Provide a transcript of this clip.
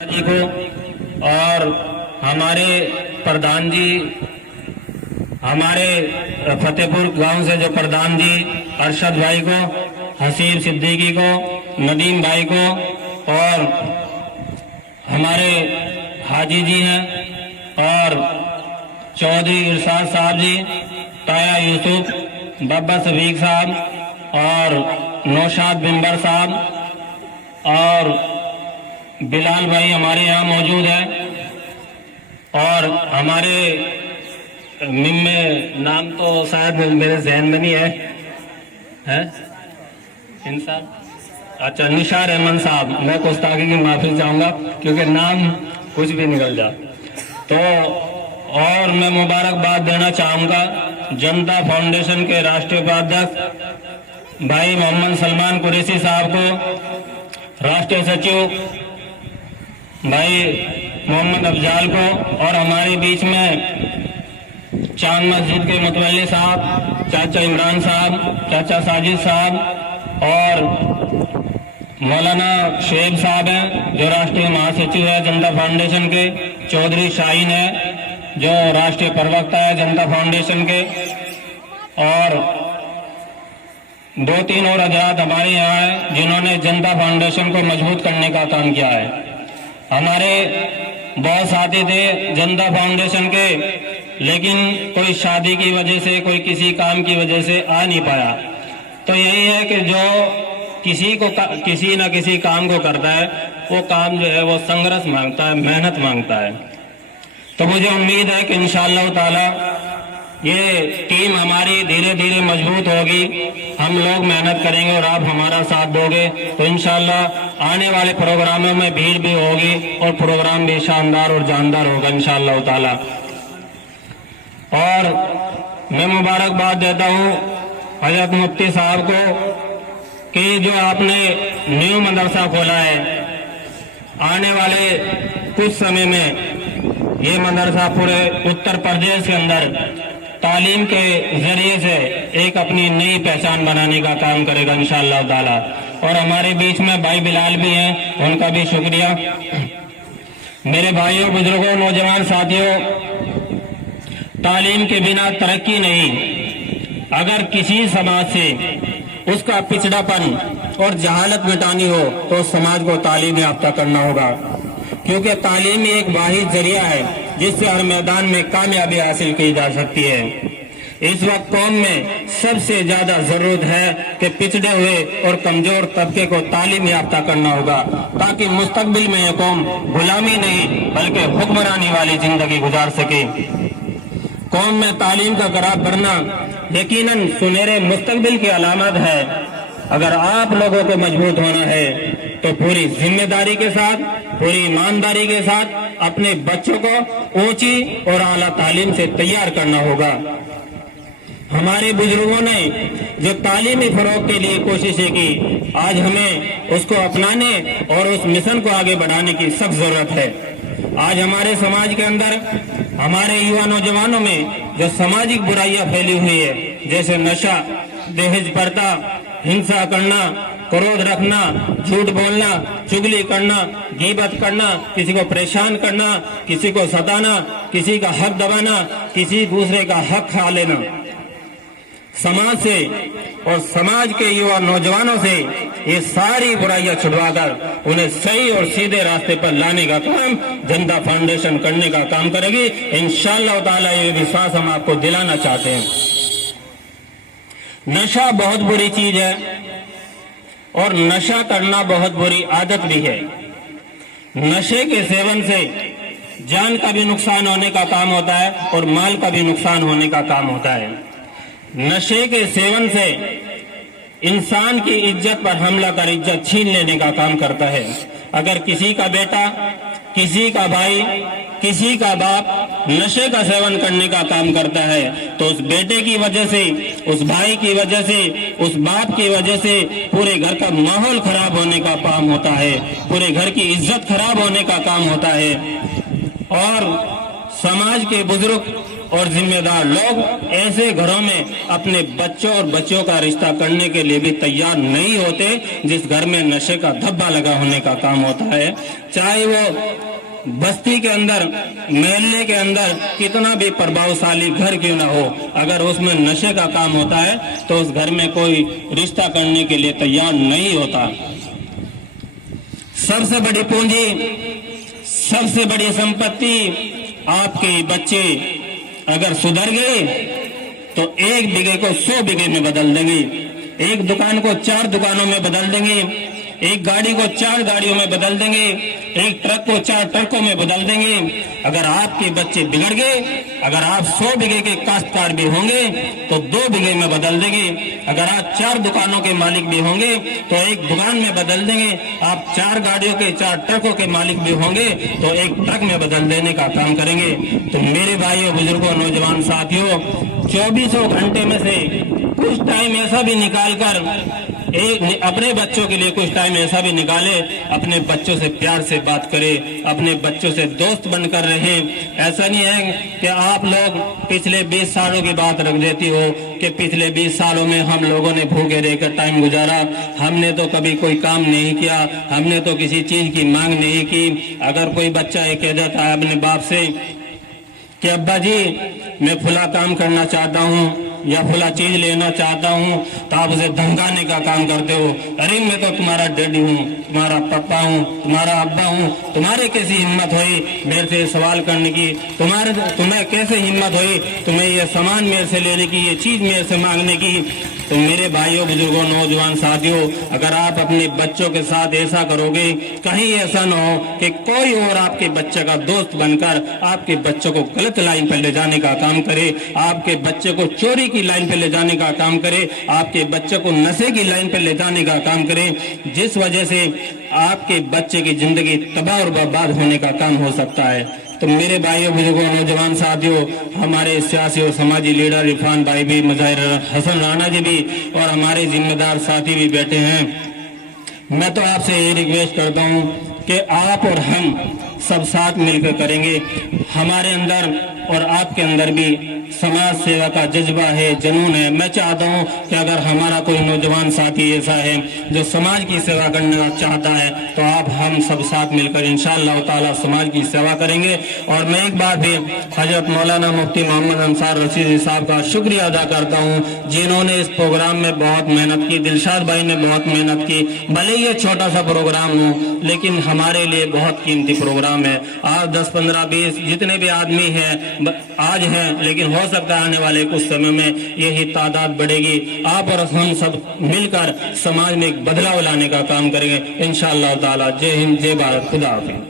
जी को और हमारे प्रधान जी, हमारे फतेहपुर गांव से जो प्रधान जी अरशद भाई को, हसीब सिद्दीकी को, नदीम भाई को और हमारे हाजी जी हैं और चौधरी इरशाद साहब जी, ताया यूसुफ, बब्बा सफीक साहब और नौशाद बिंबर साहब और बिलाल भाई हमारे यहाँ मौजूद है। और हमारे में नाम तो शायद मेरे जहन में नहीं है इंसान, अच्छा निशार अहमद साहब, मैं गुस्ताखी की माफी चाहूँगा क्योंकि नाम कुछ भी निकल जा तो। और मैं मुबारकबाद देना चाहूँगा जनता फाउंडेशन के राष्ट्रीय उपाध्यक्ष भाई मोहम्मद सलमान कुरैशी साहब को, राष्ट्रीय सचिव भाई मोहम्मद अफजाल को और हमारे बीच में चांद मस्जिद के मुतवल्ली साहब, चाचा इमरान साहब, चाचा साजिद साहब और मौलाना शेब साहब हैं जो राष्ट्रीय महासचिव है जनता फाउंडेशन के, चौधरी शाहीन है जो राष्ट्रीय प्रवक्ता है जनता फाउंडेशन के और दो तीन और हजरात हमारे यहाँ हैं जिन्होंने जनता फाउंडेशन को मजबूत करने का काम किया है। हमारे बहुत साथी थे जनता फाउंडेशन के, लेकिन कोई शादी की वजह से, कोई किसी काम की वजह से आ नहीं पाया। तो यही है कि जो किसी न किसी काम को करता है वो काम जो है वो संघर्ष मांगता है, मेहनत मांगता है। तो मुझे उम्मीद है कि इंशाअल्लाह ताला ये टीम हमारी धीरे धीरे मजबूत होगी, हम लोग मेहनत करेंगे और आप हमारा साथ दोगे तो इंशाअल्लाह आने वाले प्रोग्रामों में भीड़ भी होगी और प्रोग्राम भी शानदार और जानदार होगा इंशाअल्लाह ताला। और मैं मुबारकबाद देता हूँ हजरत मुफ्ती साहब को कि जो आपने न्यू मदरसा खोला है, आने वाले कुछ समय में ये मदरसा पूरे उत्तर प्रदेश के अंदर तालीम के जरिए से एक अपनी नई पहचान बनाने का काम करेगा इंशाअल्लाह ताला। और हमारे बीच में भाई बिलाल भी हैं, उनका भी शुक्रिया। मेरे भाइयों, बुजुर्गों, नौजवान साथियों, तालीम के बिना तरक्की नहीं। अगर किसी समाज से उसका पिछड़ापन और जहालत मिटानी हो तो समाज को तालीम याफ्ता करना होगा, क्योंकि तालीम एक वाहिद जरिया है जिससे हर मैदान में कामयाबी हासिल की जा सकती है। इस वक्त कौम में सबसे ज्यादा जरूरत है कि पिछड़े हुए और कमजोर तबके को तालीम याफ्ता करना होगा, ताकि मुस्तकबिल में यह कौम गुलामी नहीं बल्कि हुक्मरानी वाली जिंदगी गुजार सके। कौम में तालीम का करार बढ़ना यकीनन सुनहरे मुस्तकबिल की अलामत है। अगर आप लोगों को मजबूत होना है तो पूरी जिम्मेदारी के साथ, पूरी ईमानदारी के साथ अपने बच्चों को ऊंची और आला तालीम से तैयार करना होगा। हमारे बुजुर्गों ने जो तालीमी फरोग के लिए कोशिशें की, आज हमें उसको अपनाने और उस मिशन को आगे बढ़ाने की सख्त जरूरत है। आज हमारे समाज के अंदर, हमारे युवा नौजवानों में जो सामाजिक बुराइयां फैली हुई है, जैसे नशा, दहेज प्रथा, हिंसा करना, क्रोध रखना, झूठ बोलना, चुगली करना, गीबत करना, किसी को परेशान करना, किसी को सताना, किसी का हक दबाना, किसी दूसरे का हक खा लेना, समाज से और समाज के युवा नौजवानों से ये सारी बुराइयां छुड़वाकर उन्हें सही और सीधे रास्ते पर लाने का काम जनता फाउंडेशन करने का काम करेगी इंशाअल्लाह ताला। ये विश्वास हम आपको दिलाना चाहते हैं। नशा बहुत बुरी चीज है और नशा करना बहुत बुरी आदत भी है। नशे के सेवन से जान का भी नुकसान होने का काम होता है और माल का भी नुकसान होने का काम होता है। नशे के सेवन से इंसान की इज्जत पर हमला कर इज्जत छीन लेने का काम करता है। अगर किसी का बेटा, किसी का भाई, किसी का बाप नशे का सेवन करने का काम करता है तो उस बेटे की वजह से, उस भाई की वजह से, उस बाप की वजह से पूरे घर का माहौल खराब होने का काम होता है, पूरे घर की इज्जत खराब होने का काम होता है। और समाज के बुजुर्ग और जिम्मेदार लोग ऐसे घरों में अपने बच्चों और बच्चियों का रिश्ता करने के लिए भी तैयार नहीं होते जिस घर में नशे का धब्बा लगा होने का काम होता है। चाहे वो बस्ती के अंदर, मोहल्ले के अंदर कितना भी प्रभावशाली घर क्यों ना हो, अगर उसमें नशे का काम होता है तो उस घर में कोई रिश्ता करने के लिए तैयार नहीं होता। सबसे बड़ी पूंजी, सबसे बड़ी संपत्ति आपके बच्चे अगर सुधर गए तो 1 बीघे को 100 बीघे में बदल देंगे, एक दुकान को 4 दुकानों में बदल देंगे, एक गाड़ी को 4 गाड़ियों में बदल देंगे, एक ट्रक को 4 ट्रकों में बदल देंगे। अगर आपके बच्चे बिगड़ गए, अगर आप 100 बीघे के काश्तकार भी होंगे तो 2 बीघे में बदल देंगे। अगर आप 4 दुकानों के मालिक भी होंगे तो एक दुकान में बदल देंगे। आप 4 गाड़ियों के 4 ट्रकों के मालिक भी होंगे तो एक ट्रक में बदल देने का काम करेंगे। तो मेरे भाइयों, बुजुर्गों, नौजवान साथियों, 24 घंटे में से कुछ टाइम ऐसा भी निकाल कर अपने बच्चों के लिए कुछ टाइम ऐसा भी निकाले, अपने बच्चों से प्यार से बात करें, अपने बच्चों से दोस्त बनकर रहें। ऐसा नहीं है कि आप लोग पिछले 20 सालों की बात रख देती हो कि पिछले 20 सालों में हम लोगों ने भूखे रहकर टाइम गुजारा, हमने तो कभी कोई काम नहीं किया, हमने तो किसी चीज की मांग नहीं की। अगर कोई बच्चा ये कह देता है अपने बाप से कि अब्बा जी मैं फुला काम करना चाहता हूँ या फुला चीज लेना चाहता हूँ, तो आप उसे धमकाने का काम करते हो। अरे मैं तो तुम्हारा डैडी हूँ, तुम्हारा पापा हूँ, तुम्हारा अब्बा हूँ, तुम्हारे कैसी हिम्मत हुई मेरे से सवाल करने की, तुम्हें कैसे हिम्मत हुई तुम्हें ये सामान मेरे से लेने की, ये चीज मेरे से मांगने की। तो मेरे भाइयों, बुजुर्गों, नौजवान साथियों, अगर आप अपने बच्चों के साथ ऐसा करोगे, कहीं ऐसा न हो कि कोई और आपके बच्चे का दोस्त बनकर आपके बच्चों को गलत लाइन पर ले जाने का काम करे, आपके बच्चे को चोरी की लाइन पर ले जाने का काम करे, आपके बच्चे को नशे की लाइन पर ले जाने का काम करे, जिस वजह से आपके बच्चे की जिंदगी तबाह और बर्बाद होने का काम हो सकता है। तो मेरे भाइयों, बुजुर्गों, नौजवान साथियों, हमारे सियासी और समाजी लीडर इरफान भाई भी, मुजाहिर हसन राणा जी भी और हमारे जिम्मेदार साथी भी बैठे हैं। मैं तो आपसे ये रिक्वेस्ट करता हूँ कि आप और हम सब साथ मिलकर करेंगे। हमारे अंदर और आपके अंदर भी समाज सेवा का जज्बा है, जुनून है। मैं चाहता हूं कि अगर हमारा कोई नौजवान साथी ऐसा है जो समाज की सेवा करना चाहता है तो आप हम सब साथ मिलकर इंशाअल्लाह ताला समाज की सेवा करेंगे। और मैं एक बार भी हजरत मौलाना मुफ्ती मोहम्मद अंसार रशीदी साहब का शुक्रिया अदा करता हूं जिन्होंने इस प्रोग्राम में बहुत मेहनत की। दिलशाद भाई ने बहुत मेहनत की, भले ये छोटा सा प्रोग्राम हो लेकिन हमारे लिए बहुत कीमती प्रोग्राम है। आज 10, 15, 20 जितने भी आदमी हैं आज हैं, लेकिन हो सकता है आने वाले कुछ समय में यही तादाद बढ़ेगी। आप और हम सब मिलकर समाज में एक बदलाव लाने का काम करेंगे इंशाअल्लाह ताला। जय हिंद, जय भारत, खुदा हाफिज़।